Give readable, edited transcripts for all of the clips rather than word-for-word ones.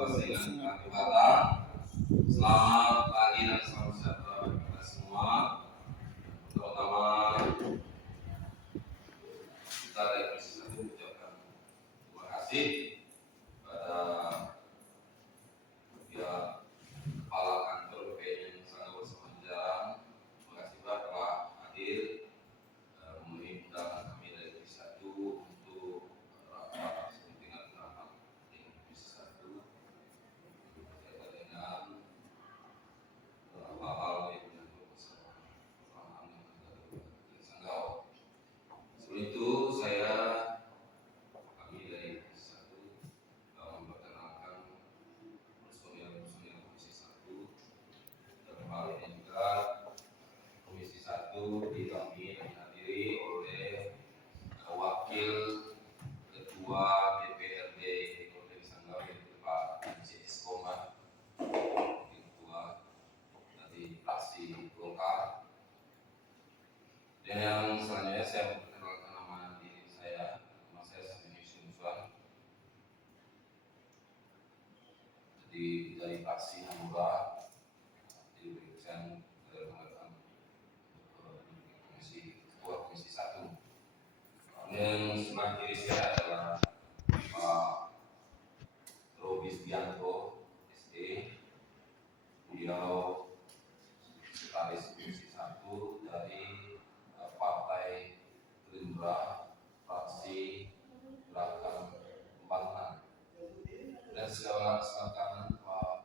dengan Kalibata. Selamat pagi dan salam sejahtera kita semua. Terutama kita dari Komisi 1 mengucapkan terima kasih pada pihak Kepala Kantor BPN Sanggau Bersama Jalan. Terima kasih Pak telah hadir memenuhi undangan kami dari Komisi 1 untuk rapat sepentingan rapat di Komisi 1 berkaitan dengan hal-hal yang menyangkut masalah keamanan dan Sanggau. Sebelum itu kami dari Komisi 1 memperkenalkan personil-personil Komisi 1. Dalam hal ini juga Komisi 1 dihadiri oleh Wakil Ketua DPRD Kabupaten Sanggau yaitu Pak C.S. Komar, Ketua dari fraksi Golkar. Dan yang selanjutnya saya memperkenalkan nama diri saya. Nama saya Sami Yusuf. Jadi dari fraksi Hanura diberikan kepada Ketua Komisi 1. Dan sebelah kiri saya adalah Pak Robis Bianto, SD. Beliau sekretaris Komisi 1 dari Partai Gerindra, fraksi Gerakan Pembangunan. Dan sebelah kanan Pak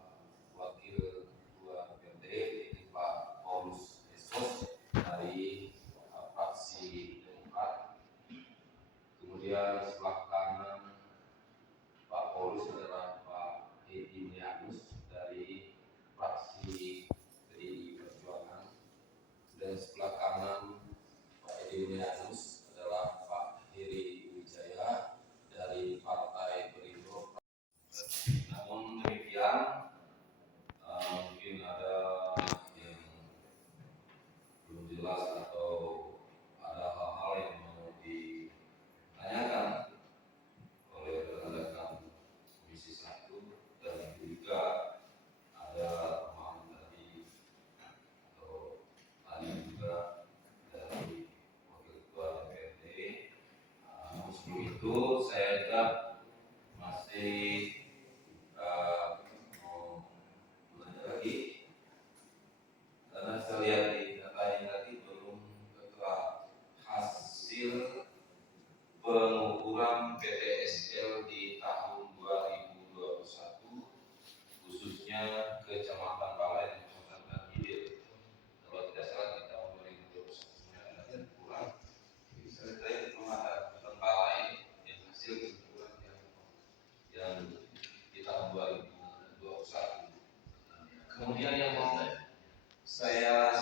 Wakil Ketua DPRD yaitu Pak Paulus Esos dari fraksi Demokrat. Kemudian sebelah kanan Pak Paulus adalah Pak Edi Mulyanus dari fraksi PDI Perjuangan. Dan sebelah kanan Pak Edi Mulyanus adalah Pak Heri Wijaya dari Partai Perindo. Namun demikian, mungkin ada yang belum jelas atau ada hal-hal yang mau ditanyakan oleh rekan-rekan Komisi 1, dan juga ada pemahaman tadi atau tadi juga dari Wakil Ketua DPRD. Namun sebelum itu saya juga masih mau belajar lagi karena saya lihat di data ini tadi belum telah hasil pengukuran PTSL di tahun 2021 khususnya Kecamatan Balai dan Kecamatan Hilir. Kalau tidak salah di tahun 2021 ada pengukuran. Saya kira belum ada Kecamatan Balai yang hasil pengukuran yang di tahun 2021. Kemudian yang mau saya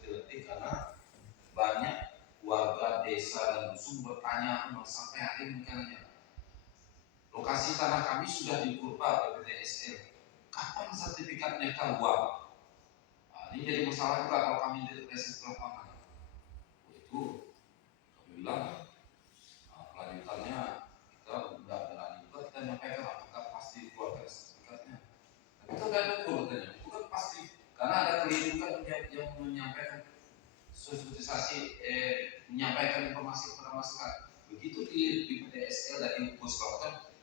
lebih karena banyak warga desa dan dusun bertanya sampai hari ini lokasi tanah kami sudah diukur Pak BPTSL, kapan sertifikatnya keluar? Ini jadi masalah juga kalau kami di tes lapangan. Itu kami bilang kelanjutannya kita udah berani juga kita nyampaikan apakah pasti keluar sertifikatnya. Tapi itu ada ukur katanya, itu kan pasti karena ada keliru kan yang menyampaikan sosialisasi menyampaikan informasi kepada masyarakat. Begitu di PTSL dan info selatan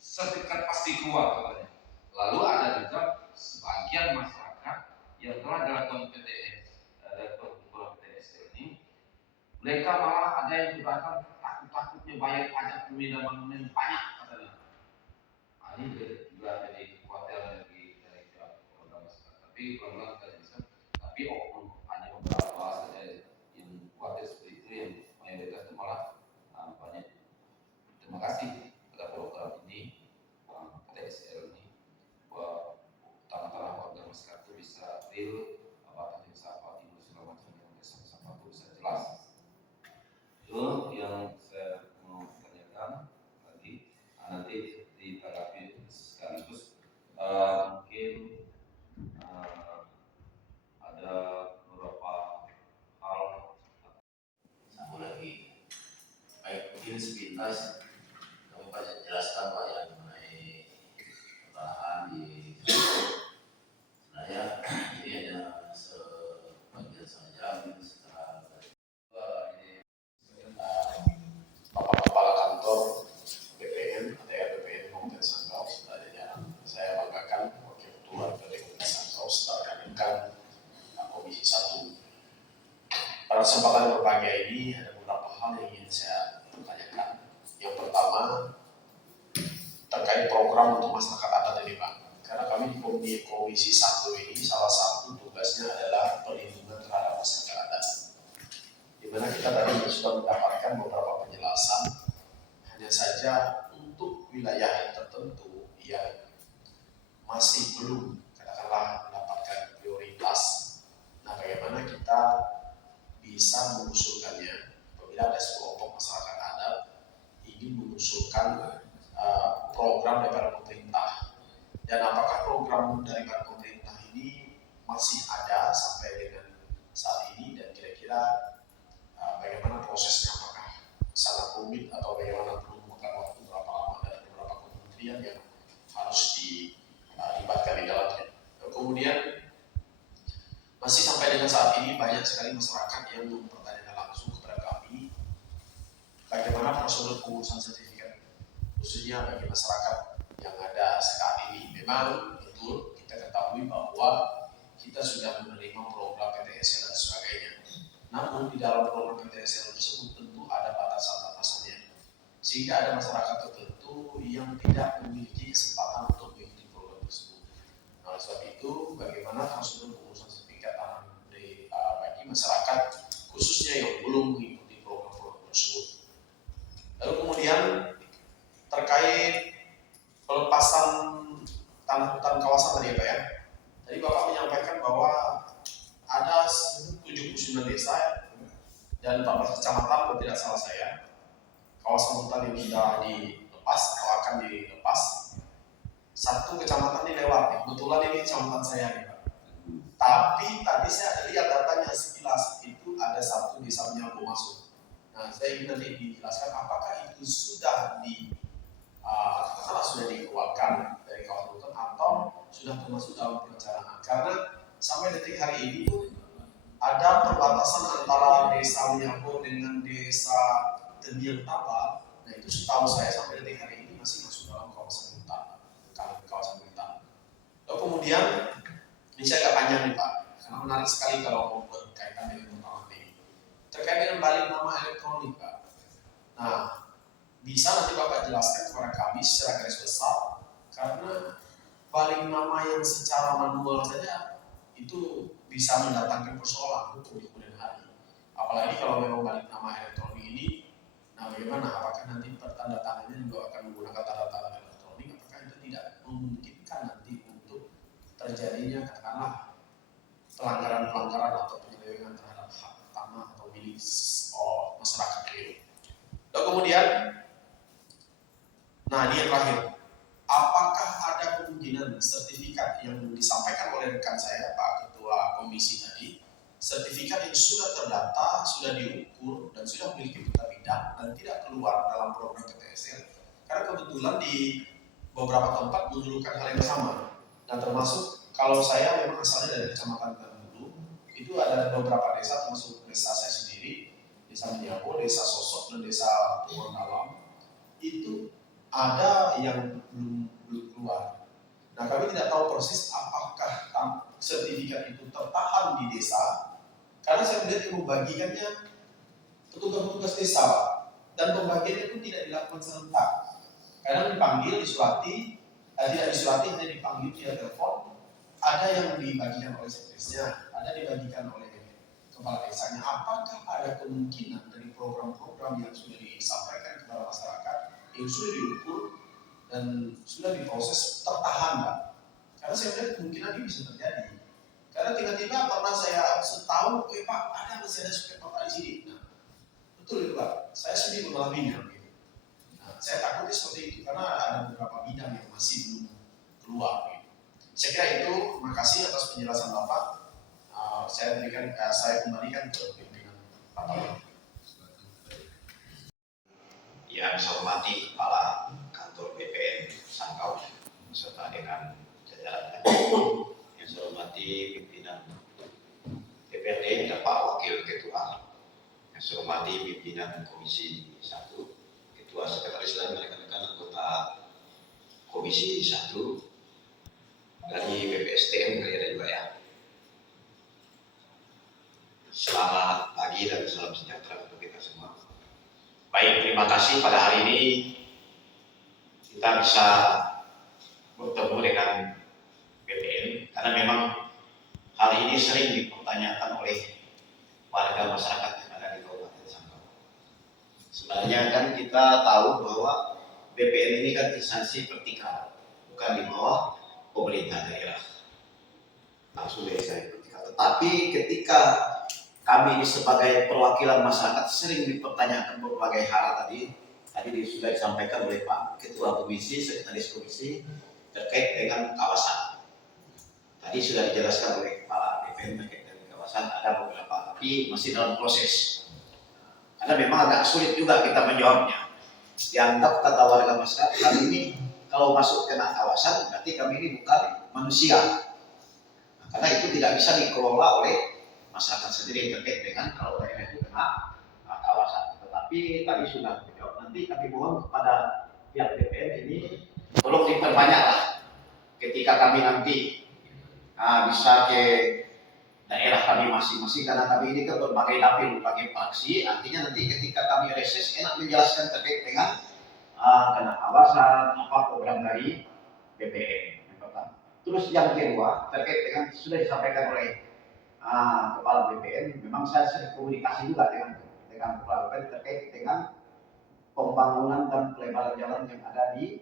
sertifikat pasti keluar katanya. Lalu ada juga sebagian masyarakat yang telah dilakukan PTSL ini, mereka malah ada yang bahkan takut-takutnya bayar pajak pemindahan banyak katanya. Ini juga jadi kekhawatiran dari keluarga masyarakat. Tapi pelan-pelan kita bisa. Tapi hanya beberapa saja yang khawatir seperti itu, yang mayoritas itu malah banyak. Terima kasih pada program ini, PTSL ini, bahwa tanah-tanah warga masyarakat itu bisa real, apakah bisa apa timbul segala macam yang sama-sama itu bisa jelas. Itu yang saya mau tanyakan tadi. Nanti ditanggapi sekaligus. Mungkin terkait program untuk masyarakat adat ini Pak. Karena kami di Komisi 1 ini salah satu tugasnya adalah perlindungan terhadap masyarakat adat. Di mana kita tadi sudah mendapatkan beberapa penjelasan, hanya saja untuk wilayah tertentu yang masih belum katakanlah mendapatkan prioritas. Nah, bagaimana kita bisa mengusulkannya apabila ada sekelompok masyarakat adat ingin mengusulkan program daripada pemerintah, dan apakah program daripada pemerintah ini masih ada sampai dengan saat ini, dan kira-kira bagaimana prosesnya, apakah sangat rumit atau bagaimana, perlu memakan waktu berapa lama, dan beberapa kementerian yang harus dilibatkan di dalamnya. Kemudian masih sampai dengan saat ini banyak sekali masyarakat yang mempertanyakan langsung kepada kami bagaimana prosedur pengurusan sertifikat, khususnya bagi masyarakat yang ada saat ini. Memang betul kita ketahui bahwa kita sudah menerima program PTSL dan sebagainya. Namun di dalam program PTSL tersebut tentu ada batasan-batasannya, sehingga ada masyarakat tertentu yang tidak memiliki kesempatan untuk mengikuti program tersebut. Nah, oleh sebab itu, bagaimana prosedur pengurusan sertifikat tanah bagi masyarakat khususnya yang belum mengikuti program-program tersebut. Lalu kemudian terkait pelepasan tanah hutan kawasan tadi ya Pak ya. Tadi Bapak menyampaikan bahwa ada 79 desa dan 14 kecamatan, kalau tidak salah saya, kawasan hutan yang sudah dilepas atau akan dilepas. Satu kecamatan ini lewat, kebetulan ini kecamatan saya nih Pak. Tapi tadi saya ada lihat datanya sekilas, itu ada satu desa Menyambo masuk. Nah, saya ingin nanti dijelaskan apakah itu sudah sudah dikeluarkan dari kawasan hutan atau sudah termasuk dalam perencanaan. Karena sampai detik hari ini ada perbatasan antara desa Menyambo dengan desa Temiang Taba. Nah, itu setahu saya sampai detik hari ini masih masuk dalam kawasan hutan. Lalu kemudian ini saya agak panjang nih Pak, karena menarik sekali kalau mau berkaitan dengan pertama ini. Terkait dengan balik nama elektronik Pak. Nah, bisa nanti Bapak jelaskan kepada kami secara garis besar, karena balik nama yang secara manual saja itu bisa mendatangkan persoalan hukum di kemudian hari. Apalagi kalau memang balik nama elektronik ini, nah bagaimana? Apakah nanti pertanda tangannya juga akan menggunakan tanda tangan elektronik? Apakah itu tidak memungkinkan nanti untuk terjadinya katakanlah pelanggaran-pelanggaran atau penyelewengan terhadap hak tanah atau milik masyarakat itu? Lalu kemudian, nah ini yang terakhir, apakah ada kemungkinan sertifikat yang disampaikan oleh rekan saya Pak Ketua Komisi tadi, sertifikat yang sudah terdata, sudah diukur, dan sudah memiliki peta bidang dan tidak keluar dalam program PTSL? Karena kebetulan di beberapa tempat mengeluhkan hal yang sama, dan termasuk kalau saya memang asalnya dari Kecamatan Tandulu, itu ada beberapa desa, termasuk desa saya sendiri, Desa Menyambo, Desa Sosok, dan Desa Tuan Dalam, itu ada yang belum keluar. Nah, kami tidak tahu persis apakah sertifikat itu tertahan di desa, karena saya melihat yang membagikannya petugas-petugas desa, dan pembagiannya pun tidak dilakukan serentak. Kadang dipanggil, disulati, tidak disulati, hanya dipanggil via telepon. Ada yang dibagikan oleh sekretarisnya, ada dibagikan oleh kepala desanya. Apakah ada kemungkinan dari program-program yang sudah disampaikan kepada masyarakat, yang sudah diukur dan sudah diproses, tertahan Pak? Karena saya melihat kemungkinan ini bisa terjadi. Karena tiba-tiba pernah saya setahu, Pak, ada masih ada suket Bapak di sini. Nah, betul itu Pak, saya sendiri mengalaminya. Nah, saya takutnya seperti itu karena ada beberapa bidang yang masih belum keluar. Saya kira itu. Makasih atas penjelasan Bapak. Saya kembalikan ke pimpinan Bapak. Yang saya hormati Kepala Kantor BPN Sangkau beserta dengan jajarannya. Yang saya hormati pimpinan DPRD dan Pak Wakil Ketua. Yang saya hormati pimpinan Komisi 1, Ketua Sekretaris dan rekan-rekan anggota Komisi 1 dari BPSDM kali ada juga ya. Selamat pagi dan salam sejahtera untuk kita semua. Baik, terima kasih pada hari ini kita bisa bisa bertemu dengan BPN karena memang hal ini sering dipertanyakan oleh warga masyarakat yang ada di Kabupaten Sanggau. Sebenarnya kan kita tahu bahwa BPN ini kan instansi vertikal, bukan di bawah pemerintah daerah. Langsung dari saya vertikal. Tetapi ketika kami ini sebagai perwakilan masyarakat sering dipertanyakan berbagai hal tadi sudah disampaikan oleh Pak Ketua Komisi, Sekretaris Komisi terkait dengan kawasan. Tadi sudah dijelaskan oleh Kepala BPN terkait dengan kawasan ada beberapa, tapi masih dalam proses. Karena memang agak sulit juga kita menjawabnya. Dianggap kata warga masyarakat kami ini kalau masuk kena kawasan berarti kami ini bukan manusia. Nah, karena itu tidak bisa dikelola oleh masyarakat sendiri terkait dengan kalau daerah itu kena kawasan. Tetapi tadi sudah dijawab. Nanti kami mohon kepada pihak BPN ini tolong diperbanyaklah ketika kami nanti bisa ke daerah kami masing-masing karena kami ini kan berbagai dapil, berbagai fraksi. Artinya nanti ketika kami reses enak menjelaskan terkait dengan kena kawasan apa program dari BPN yang pertama. Terus yang kedua terkait dengan sudah disampaikan oleh Kepala BPN, memang saya sering komunikasi juga dengan Kepala BPN terkait dengan pembangunan dan pelebaran jalan yang ada di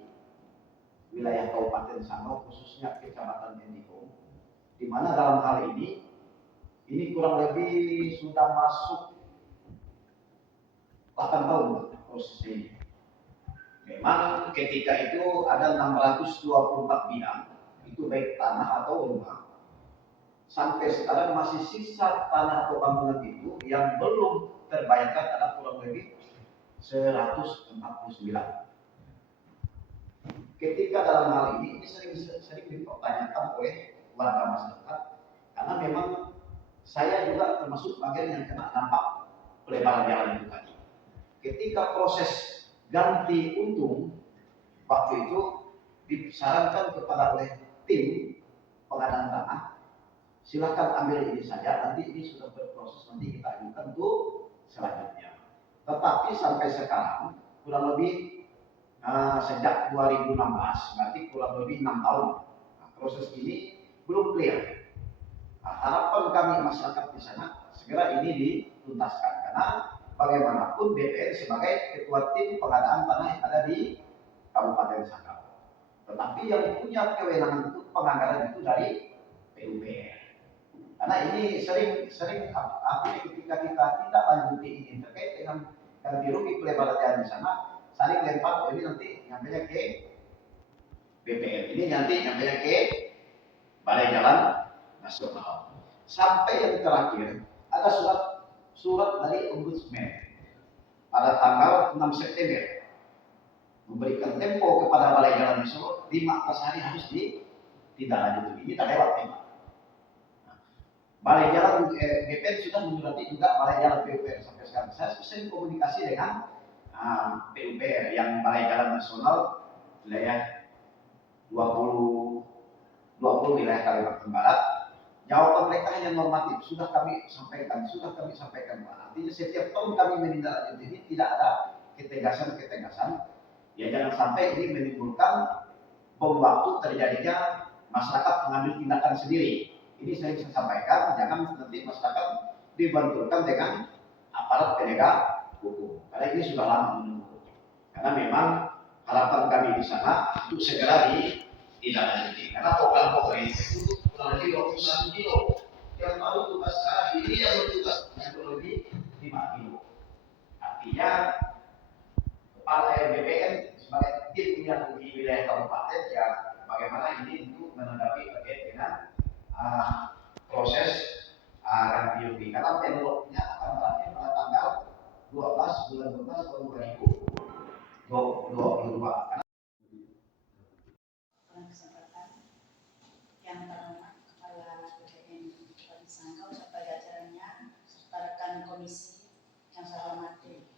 wilayah Kabupaten Sanggau, khususnya Kecamatan Endiko, di mana dalam hal ini kurang lebih sudah masuk 8 tahun proses ini. Memang ketika itu ada 624 bidang, itu baik tanah atau rumah. Sampai sekarang masih sisa tanah atau bangunan itu yang belum terbayarkan ada kurang lebih 149. Ketika dalam hal ini sering dipertanyakan oleh warga masyarakat karena memang saya juga termasuk bagian yang kena dampak pelebaran jalan itu tadi. Ketika proses ganti untung waktu itu disarankan kepada oleh tim pengadaan tanah, silakan ambil ini saja, nanti ini sudah berproses, nanti kita ajukan untuk selanjutnya. Tetapi sampai sekarang kurang lebih sejak 2016, berarti kurang lebih 6 tahun. Nah, proses ini belum clear. Nah, harapan kami masyarakat di sana segera ini dituntaskan karena bagaimanapun BPN sebagai ketua tim pengadaan tanah yang ada di Kabupaten Sanggau. Tetapi yang punya kewenangan untuk penganggaran itu dari PUPR. Karena ini sering ketika kita tidak lanjuti ini terkait dengan ganti rugi pelebaran jalan di sana, saling lempar ini nanti nyampainya ke BPN, ini nanti nyampainya ke Balai Jalan Nasional. Sampai yang terakhir ada surat dari Ombudsman pada tanggal 6 September memberikan tempo kepada Balai Jalan Nasional 15 hari harus ditindaklanjuti. Ini tak lewat tema. Balai Jalan BPN sudah menyurati juga Balai Jalan PUPR sampai sekarang. Saya sering komunikasi dengan PUPR yang Balai Jalan Nasional wilayah 20 wilayah Kalimantan Barat. Jawaban mereka hanya normatif, sudah kami sampaikan. Artinya setiap tahun kami menindaklanjuti ini tidak ada ketegasan. Ya jangan sampai ini menimbulkan bom waktu terjadinya masyarakat mengambil tindakan sendiri. Ini saya sampaikan, jangan nanti masyarakat dibenturkan dengan aparat penegak hukum. Karena ini sudah lama menunggu. Karena memang harapan kami di sana untuk segera ditindaklanjuti. Karena program itu kurang lebih 21 kilo. Yang tahu tugas sekarang ini yang bertugas yang kurang lebih 5 kilo. Artinya kepala BPN sebagai tim yang di wilayah kabupaten ya bagaimana ini untuk menanggapi terkait dengan proses ganti rugi karena teknologinya akan berakhir pada tanggal 12 bulan 12 tahun 2022. Kesempatan yang terhormat Kepala BPN Kabupaten Sanggau serta jajarannya serta rekan komisi yang saya hormati.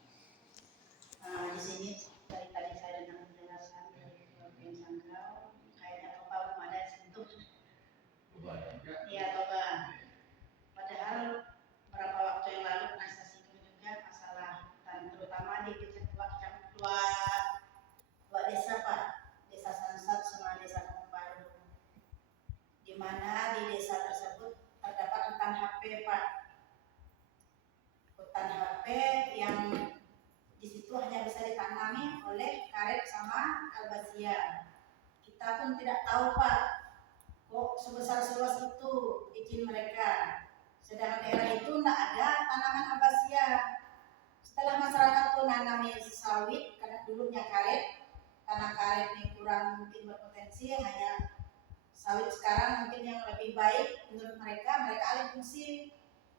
Di sini dari tadi saya dengar penjelasan dari BPN Sanggau, kayaknya Bapak belum ada sentuh. Iya Bapak. Padahal beberapa waktu yang lalu pernah saya singgung juga masalah hutan, terutama di dua desa Pak, Desa Abasia. Kita pun tidak tahu Pak, kok sebesar seluas itu izin mereka. Sedangkan daerah itu tidak ada tanaman Abasia. Setelah masyarakat tuh nanami sawit, karena dulunya karet, karena karet ini kurang mungkin berpotensi, hanya sawit sekarang mungkin yang lebih baik menurut mereka, mereka alih fungsi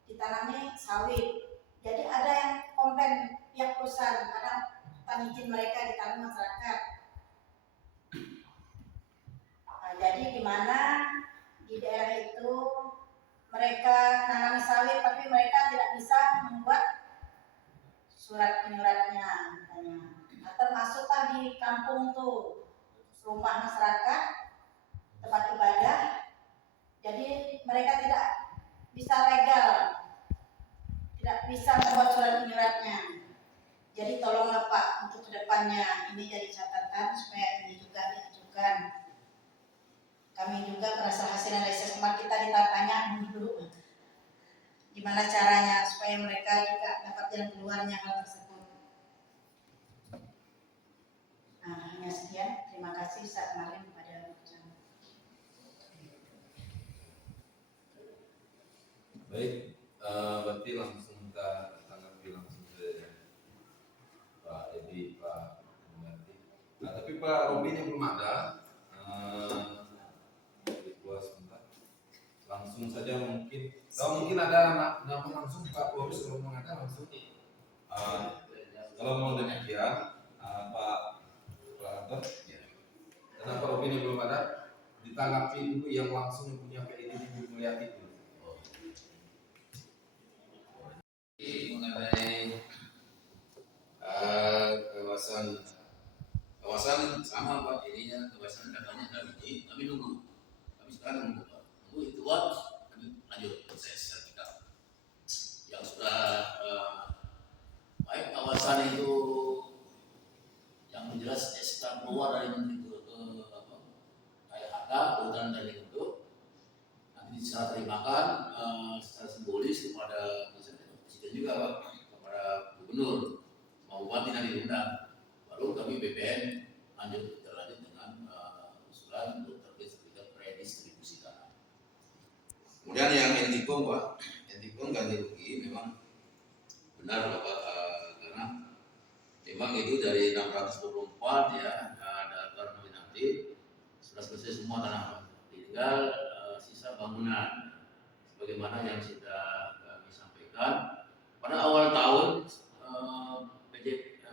ditanami sawit. Jadi ada yang komplain pihak perusahaan karena tanah izin mereka ditanam masyarakat. Nah, jadi gimana di daerah itu mereka nanami sawit tapi mereka tidak bisa membuat surat penyuratnya katanya. Nah, termasuklah di kampung tuh rumah masyarakat, tempat ibadah. Jadi mereka tidak bisa legal, tidak bisa membuat surat penyuratnya. Jadi tolonglah Pak untuk kedepannya ini jadi catatan supaya ini juga diajukan. Kami juga merasa hasil analisis kemarin kita ditanya dulu gimana caranya supaya mereka juga dapat jalan keluarnya hal tersebut. Nah, hanya sekian. Terima kasih saat kemarin kepada Bujang. Baik, berarti langsung kita tanggapi langsung saja Pak Edi, Pak Bupati. Nah, tapi Pak Robi ini belum ada. Sebentar. Langsung saja mungkin. Kalau mungkin ada nama langsung Pak Robi sebelum mengatakan langsung. Kalau mau demikian, Pak Anton, ya. Karena Pak Robi ini belum ada, ditanggapi dulu yang langsung punya PID di Mulyati dulu. Mengenai kawasan sama Pak, ininya kawasan katanya kami nunggu, kami sekarang nunggu Pak, nunggu itu kami lanjut proses sertifikat yang sudah baik kawasan itu yang jelas SK keluar dari Menteri KLHK hutan dan lingkungan nanti diserah terimakan secara simbolis kepada presiden juga Pak, kepada gubernur mau bupati nanti diundang, baru kami BPN terlanjut dengan usulan untuk terbit sertifikat redistribusi tanah. Kemudian yang Entikom Pak, Entikom ganti rugi memang benar Bapak, karena memang itu dari 624 ya daftar nominatif sudah selesai semua tanah, tinggal sisa bangunan sebagaimana yang sudah kami sampaikan pada awal tahun.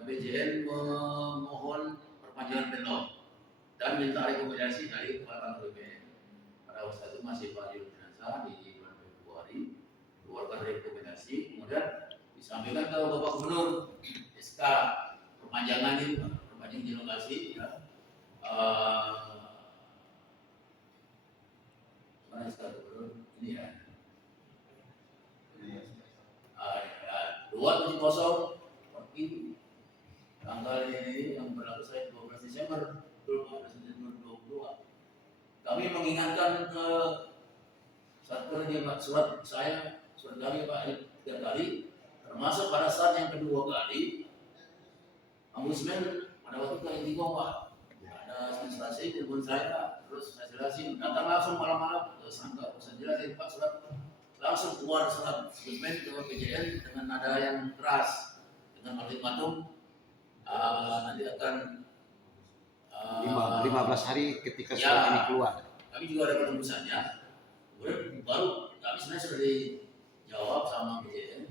BJN memohon perpanjangan penyelom dan minta rekomendasi dari Kepala Kantor BPN. Pada waktu itu masih Pak Yul Finansa di bulan Februari keluarkan rekomendasi, kemudian disampaikan ke Bapak Gubernur SK perpanjangan ini, perpanjangan di lokasi ya. Mana SK Gubernur ini ya. 270 itu tanggal ini yang berlaku saya 12 Desember 2022. Kami mengingatkan ke Satker dia Pak, surat kami Pak 3 kali, termasuk pada saat yang kedua kali Ombudsman pada waktu itu Entikom Pak, ada administrasi telepon saya, terus saya jelasin, datang langsung malam-malam ke Sangka, saya jelasin Pak surat langsung keluar surat Ombudsman ke PJN dengan nada yang keras, dengan ultimatum nanti akan 15 hari ketika surat ini keluar. Kami juga ada penembusannya. Kemudian baru kami sebenarnya sudah dijawab sama PJN,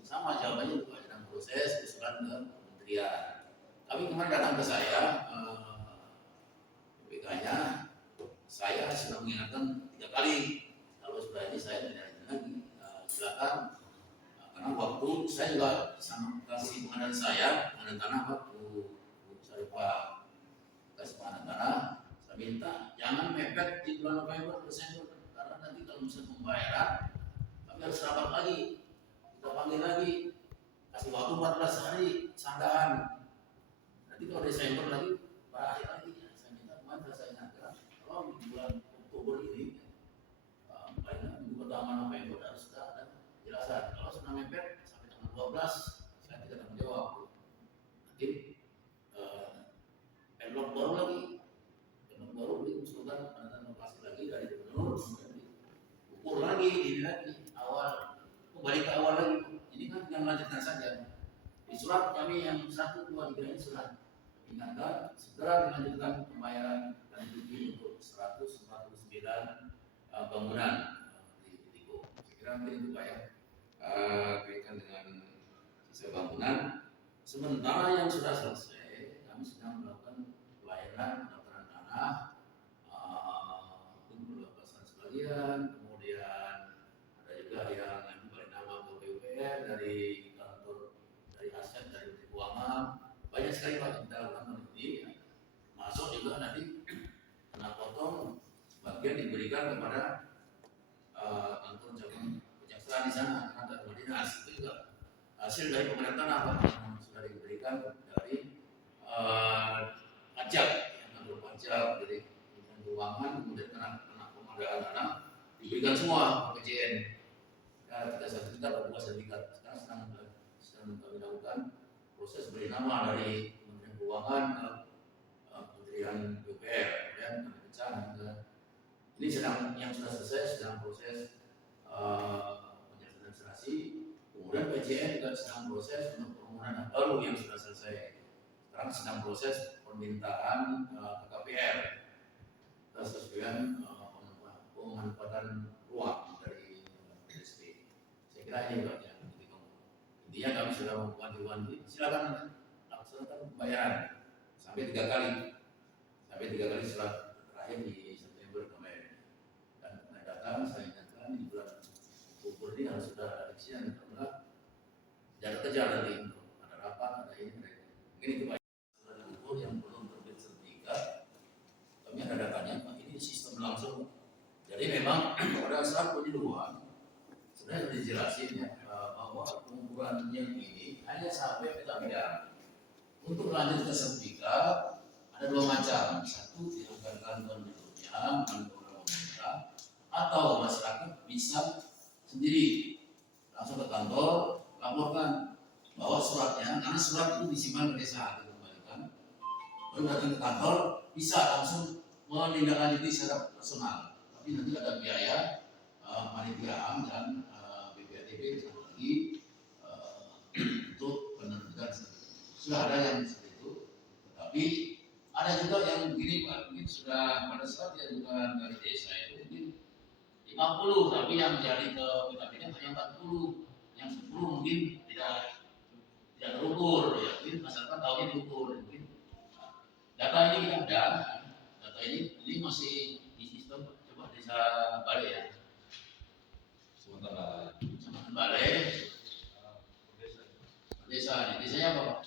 sama jawabannya juga dalam proses usulan ke kementerian. Kami kemarin datang ke saya, BPK-nya, saya sudah mengingatkan 3 kali. Kalau sudah ini saya tidak lagi, silakan. Karena waktu saya juga sama kasih pengadaan saya, pengadaan tanah waktu Sarifah kasih pengadaan tanah, saya minta jangan mepet di bulan November, Desember, karena nanti kalau misalnya pembayaran kami harus rapat lagi, kita panggil lagi, kasih waktu 14 hari sanggahan. Nanti kalau Desember lagi berakhir lagi, saya minta kemarin saya ingatkan kalau di bulan Oktober ini, paling minggu pertama November harus sudah ada jelasan. Kalau sudah mepet sampai tanggal 12, saya tidak akan menjawab. Nanti envelope baru lagi mengusulkan penentuan lokasi lagi dari gubernur, kemudian diukur lagi, ini lagi awal, kembali ke awal lagi. Ini kan yang melanjutkan saja. Di surat kami yang 1, 2, 3 ini sudah ingatkan segera dilanjutkan pembayaran ganti untuk 149 bangunan di Tigo. Saya kira mungkin itu Pak ya, kaitan dengan sisa bangunan. Sementara yang sudah selesai, kami sedang melakukan pelayanan pendaftaran tanah, pembebasan sebagian, kemudian ada juga yang nanti balik nama ke PUPR dari kantor, dari aset, dari Menteri Keuangan. Banyak sekali Pak yang kita lakukan ini, masuk juga nanti kena potong sebagian diberikan kepada kantor cabang kejaksaan di sana, kantor dinas. Itu juga hasil dari pemerintahan apa yang sudah diberikan dari pajak, kantor pajak, dari Kementerian Keuangan, kemudian kena pengadaan tanah diberikan semua PJN. Ya, kita buka sertifikat. Sekarang sedang kami lakukan proses beri nama dari Kementerian Keuangan ke Kementerian PUPR, kemudian kami pecah. Ini sedang yang sudah selesai sedang proses penyelesaian administrasi. Kemudian PJN juga sedang proses untuk permohonan baru yang sudah selesai. Sekarang sedang proses permintaan ke KPR atas kesesuaian pemanfaatan ruang dari DSP. Saya kira ini Pak ya. Intinya kami sudah membantu. Silakan laksanakan pembayaran sampai 3 kali. Sampai 3 kali setelah terakhir di September kemarin. Dan datang saya ingatkan di bulan Oktober ini harus sudah ada action karena jarak kejar nanti ada rapat, ada ini, ada ini. Mungkin itu Pak. Sudah diukur yang belum terbit sertifikat, kami ada datanya Pak. Ini sistem langsung. Jadi memang pada saat penyuluhan sebenarnya sudah dijelasin ya bahwa pengukurannya ini hanya sampai peta bidang. Untuk lanjut ke sertifikat ada 2 macam. Satu dianggarkan penduduknya, kantor pemerintah, atau masyarakat bisa sendiri langsung ke kantor laporkan bahwa suratnya, karena surat itu disimpan ke desa dikembalikan, baru datang ke kantor bisa langsung menindaklanjuti secara personal. Tapi nanti ada biaya panitiaan dan BPATB lagi untuk penerbitan. Sudah ada yang seperti itu, tetapi ada juga yang begini Pak, mungkin sudah pada saat diajukan dari desa itu mungkin 50, tapi yang jadi ke BKPD hanya 40, yang 10 mungkin tidak terukur, ya mungkin masyarakat tahunya diukur. Mungkin data ini kita ada, data ini masih di sistem coba desa Balai ya, sementara Balai desanya apa Pak?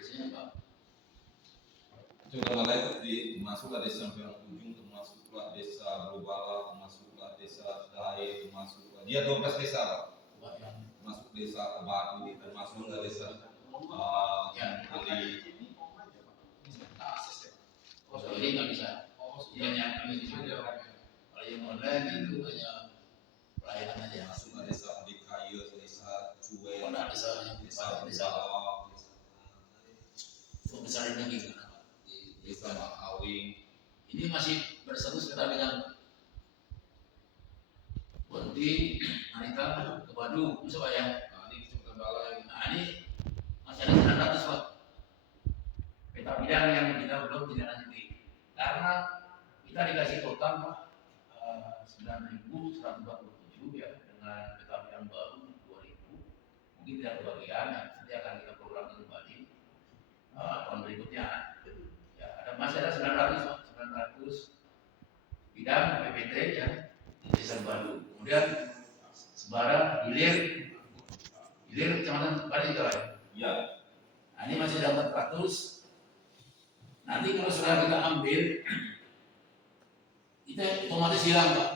Desanya apa? Sudah mulai masuklah desa yang ujung, termasuklah desa Brobala, termasuklah desa Dai, termasuklah dia 12 desa Pak. Termasuk desa Kebatu, termasuklah desa yang di ini nggak bisa. Yang kami juga kalau yang online itu hanya pelayanan aja. masuklah desa Adikaya, desa Cuwe, desa Bawang, besar lagi kan? desa Makawing. Ini masih bersatu sekitar dengan Bonti, Anita, Kebadu, bisa Pak ya? Ini Kecamatan Balai. Nah ini masih ada 900 Pak. Peta bidang yang kita belum tidak lanjuti. Karena kita dikasih total Pak 9.147 ya, dengan peta bidang baru 2.000. Mungkin tidak kebagian, nanti akan kita program kembali tahun berikutnya. Ya, masih ada 900 bidang PPT ya di Desa Badu. Kemudian Sebara, Hilir Kecamatan Bali juga ya. Ya. Nah, ini masih ada 400. Nanti kalau sudah kita ambil, kita otomatis hilang Pak.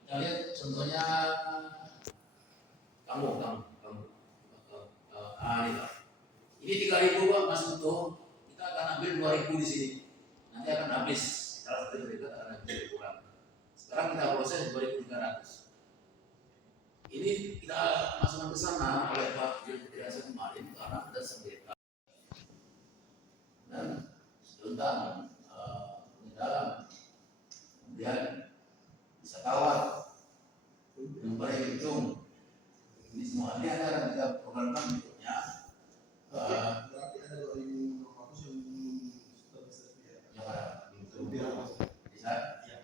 Kita lihat contohnya kamu. Ini 3.000 Pak Mas Uto. Kita akan ambil 2.000 di sini. Nanti akan habis. Kalau sudah berikut akan habis kurang. Sekarang kita proses 2.300. Ini kita masukkan ke sana oleh Pak Dirasa kemarin karena ada sengketa dan tentang dalam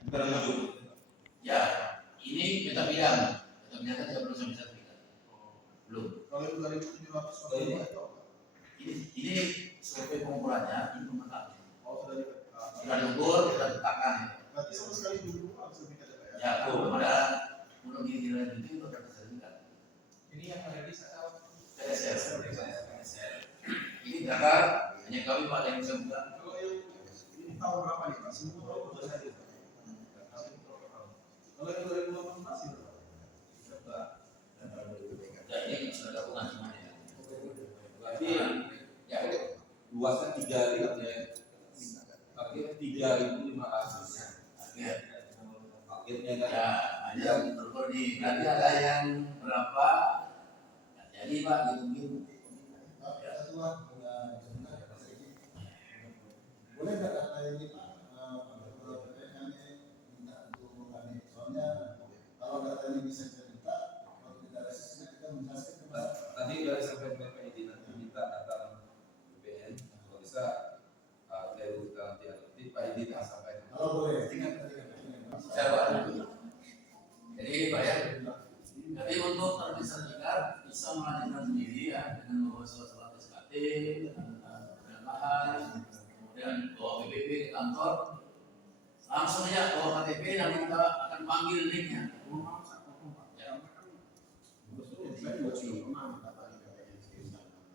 Sekarang masuk. Ya, ini peta bidang. Peta bidang kan belum sampai sertifikat. Belum. Kalau itu 2.700 itu apa? Ini survei pengumpulannya, ini pemetaan. Oh, Sudah diukur, sudah ditetapkan. berarti sama sekali belum sertifikat ya, Pak, ya? Ya, belum ada. Belum dikira itu dapat sertifikat. Ini yang ada di sana. PSL. Ini data hanya kami Pak yang bisa buka. Kalau yang ini tahun berapa nih, Pak? Semua tahun sudah saya. Kalau yang 2018 itu berapa? Ya, ini sudah gabungan semuanya. Berarti ya luasnya 3.000 ya. Target 3.500. Ya, Targetnya kan ya, ada yang berukur di. Nanti ada yang berapa? Jadi Pak, gitu. Boleh nggak data ini Pak? Kalau PPN ini minta untuk kami, soalnya kalau data ini bisa kita minta, kalau kita resisnya kita menjelaskan kepada. tadi dari sampai PPID nanti minta data BPN kalau bisa dari kita nanti Pak Edi tak sampai. Kalau boleh, tinggal tadi Saya Pak. Jadi Pak ya. Jadi untuk terbit sertifikat bisa melanjutkan sendiri ya dengan membawa surat SKT, dengan bahan, kemudian bawa BPP ke kantor. Langsung aja bawa KTP nanti kita akan panggil linknya. Saya juga sudah pernah mendapatkan PPN.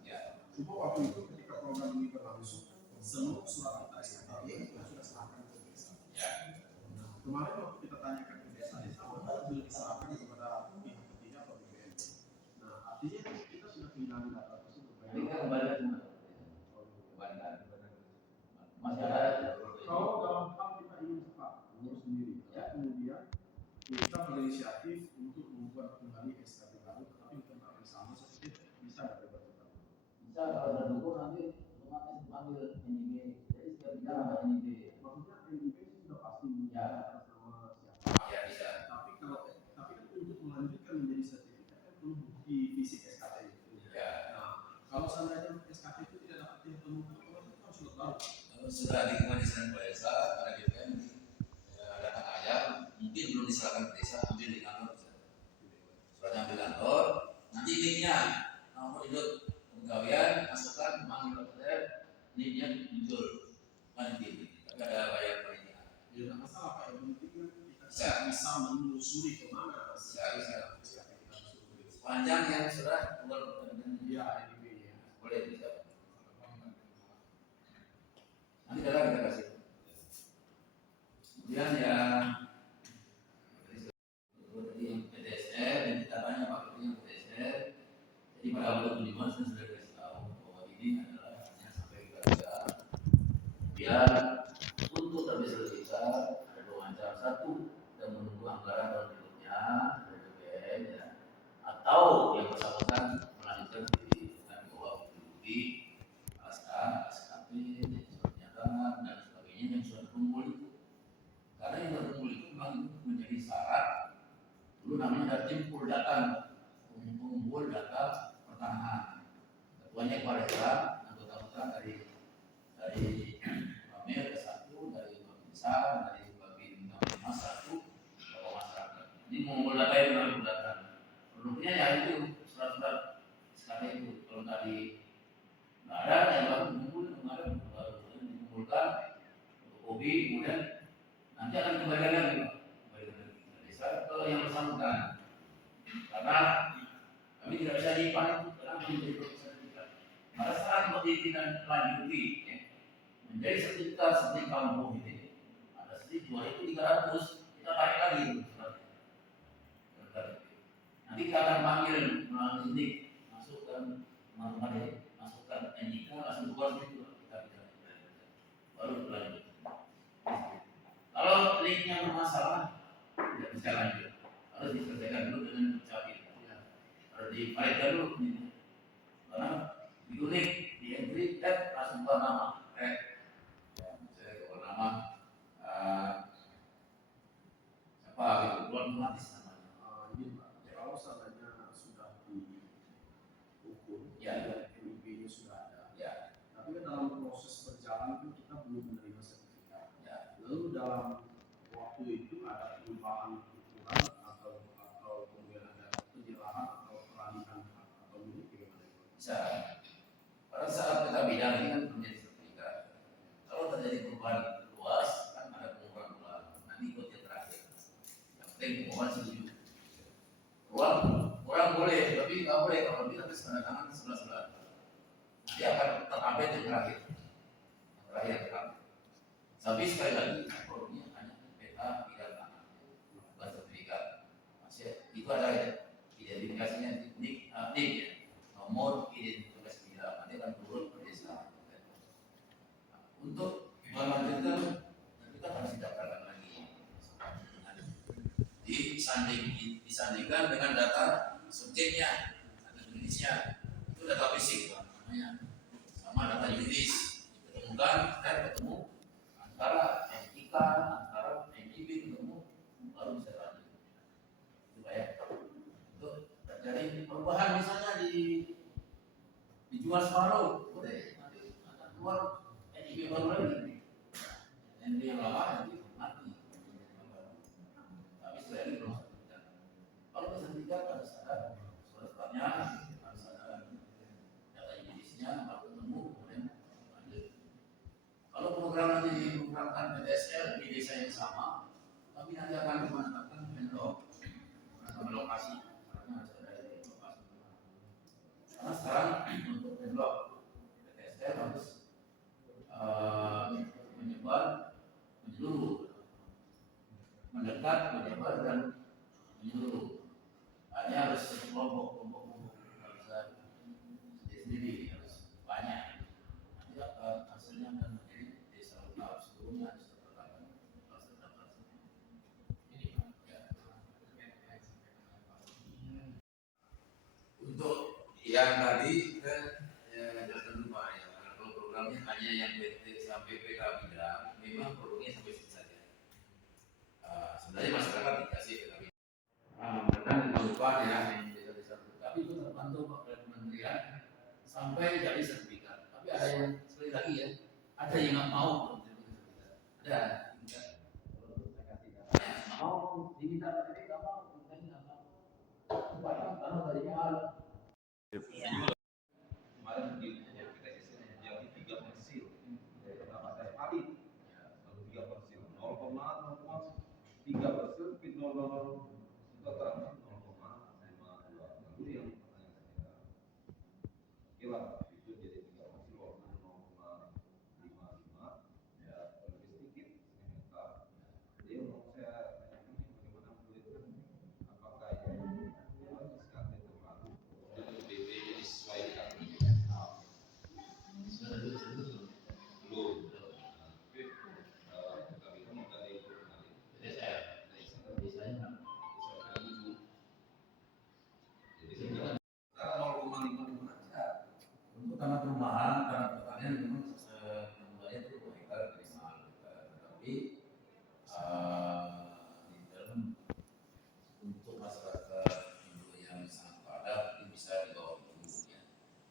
Ya. Cuma waktu itu ketika program ini berlangsung, seluruh surat kita SKT itu sudah serahkan ke desa. Ya. Nah, kemarin waktu kita tanyakan ke desa-desa, sudah diserahkan kepada pihak ketiga atau BPN. Nah, artinya kita sudah kehilangan data tersebut. Ini kan kembali ke masih ada. Kalau dalam hal kita ingin cepat ngurus sendiri, kemudian kita berinisiatif untuk membuat kembali SKT baru, tetapi untuk hal yang sama seperti itu bisa nggak bercepat? Bisa kalau ada dukung nanti otomatis panggil NIB. Jadi setiap bidang ada NIB. Maksudnya NIB sudah pasti Ya. atas nama siapa. Ya bisa. Tapi kan untuk melanjutkan menjadi sertifikat kan perlu bukti fisik SKT itu. Ya. Nah, kalau seandainya SKT itu tidak dapat ditemukan, itu harus sudah tahu. Kalau sudah dikomunikasikan ke desa, pada BPN datang aja, mungkin belum diserahkan ke desa, ambil di kantor bisa. Suratnya ambil kantor, nanti linknya, nomor hidup pegawaian, masukkan, manggil dokter, linknya muncul, nanti, tapi ada bayar perizinan. Ya tidak masalah Pak, yang penting kan Bisa. kita bisa menelusuri kemana Bisa. SKT kita tersebut. Panjang yang sudah keluar Iya, NIB ya. boleh bisa. Nanti dalam kita kasih. Kemudian ya tadi yang PTSR dan kita tanya Pak Ketua yang PTSR. Jadi pada waktu 25 saya sudah kasih tahu bahwa ini adalah hanya sampai keluarga. Kemudian untuk terbit sertifikat ada dua macam. Satu kita menunggu anggaran tahun berikutnya dari BPN ya. Atau yang bersangkutan melanjutkan di kami bawa bukti pasca SKP dan sebagainya yang sudah terkumpul itu. Karena yang terkumpul itu memang menjadi syarat dulu namanya dari tim datang pengumpul data pertanahan. Ketuanya kepala desa, anggota-anggota dari Pamir ke 1, dari Babinsa, dari Babin Mas 1, tokoh masyarakat. Ini mengumpul data yang lalu datang. Produknya ya itu surat-surat SKT itu. Kalau tadi nggak ada yang baru mengumpul kemarin baru dikumpulkan untuk hobi, kemudian nanti akan kembalikan lagi Pak. Kembalikan lagi ke desa ke yang bersangkutan. Karena kami tidak bisa dipan itu karena menjadi sertifikat. Pada saat untuk ditindaklanjuti ya, menjadi sertifikat seperti kampung ini ada sedikit 2.300 kita tarik lagi itu suratnya. Nanti kita akan panggil melalui ini masukkan teman-teman masukkan NIK langsung keluar itu kita baru berlanjut. Kalau linknya bermasalah tidak bisa lanjut, harus diselesaikan dulu dengan ucapin. Harus diparitkan dulu ini. Karena di unik di entry langsung keluar nama saya keluar nama siapa gitu keluar otomatis namanya. Ini Pak, kalau seandainya sudah diukur, Ya. NIB-nya sudah ada. Ya. Tapi kan dalam proses berjalan kan kita belum menerima sertifikat. Ya. Lalu dalam waktu waktu itu ada perubahan ukuran atau kemudian ada penyerahan atau peralihan atau ini bagaimana? Bisa. Pada saat kita bidang ini kan menjadi sertifikat. Kalau terjadi perubahan luas kan ada pengurangan ulang. Nanti ikutnya terakhir. Yang penting pengumuman setuju. Kurang boleh, tapi nggak boleh kalau kita tes tanda tangan sebelah. Dia akan terupdate yang terakhir. Yang terakhir kan. Tapi sekali lagi produknya hanya peta tidak tangan, bukan sertifikat. Masih itu ada identifikasinya nik ya, nomor identifikasi bidang. Nanti akan turun ke desa. Untuk melanjutkan kita harus didaftarkan lagi. Disandingkan dengan data subjeknya, data jenisnya, itu data fisik namanya, sama data juridis. Ketemukan, ketemu antara NIK, antara NIB ketemu, baru bisa lanjut. Supaya untuk terjadi perubahan misalnya dijual separuh, boleh nanti akan keluar NIB baru lagi. NIB yang lama nanti mati. Tapi setelah ini belum sertifikat. Kalau sertifikat harus ada suratnya, harus ada data juridisnya, baru ketemu, kemudian lanjut. Kalau program nanti diprogramkan PTSL di desa yang sama, tapi nanti akan menetapkan vendor, menetapkan lokasi, karena harus ada lokasi. Karena sekarang untuk vendor PTSL harus menyebar, menyeluruh, mendekat, menyebar dan menyeluruh. Hanya harus kelompok harus sendiri harus banyak. Nanti akan hasilnya akan menjadi desa lengkap sebelumnya harus tertetapkan, harus terdaftar. Ini ya. Untuk yang tadi kan jangan lupa ya, kalau programnya hanya yang PT sampai PK bidang, memang produknya sampai situ saja. Sebenarnya masyarakat dikasih PK bidang. Dan jangan lupa ya yang desa-desa, tapi itu terbantu oleh kementerian sampai jadi sertifikat. Tapi ada yang sekali lagi ya, ada yang nggak mau sertifikat. Ada, mau diminta sertifikat nggak mau, nggak mau. Banyak kalau dari mahal. Kemarin di PTSL menjadi 3 persil dari pendapatan paling lalu 3 persil 0,3 persil fit 0,0 itu terangkan 0,52 lalu yang pertanyaan saya kira itu jadi 3 persil walaupun 0,55 ya lebih sedikit hektar. Jadi mau saya tanyakan bagaimana menelitikan apakah ini harus sekali terlalu dan BB disesuaikan belum. Tapi kan mau dari untuk tanah perumahan, tanah pertanian memang jumlahnya itu 2 hektar maksimal. Tetapi di dalam untuk masyarakat yang sangat padat itu bisa di bawah itu ya.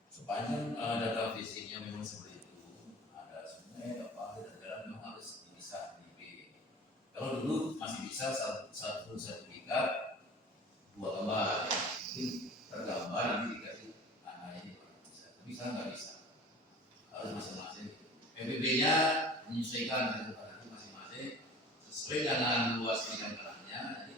Sepanjang data fisiknya memang seperti itu, ada sungai, ada pantai, dan jalan memang harus bisa di B. Kalau dulu masih bisa satu sertifikat 2 gambar, mungkin tergambar ini dikasih tanah ini bisa, tapi sekarang nggak bisa, harus masing-masing. PBB-nya menyesuaikan dengan masing-masing sesuai dengan luas bidang tanahnya.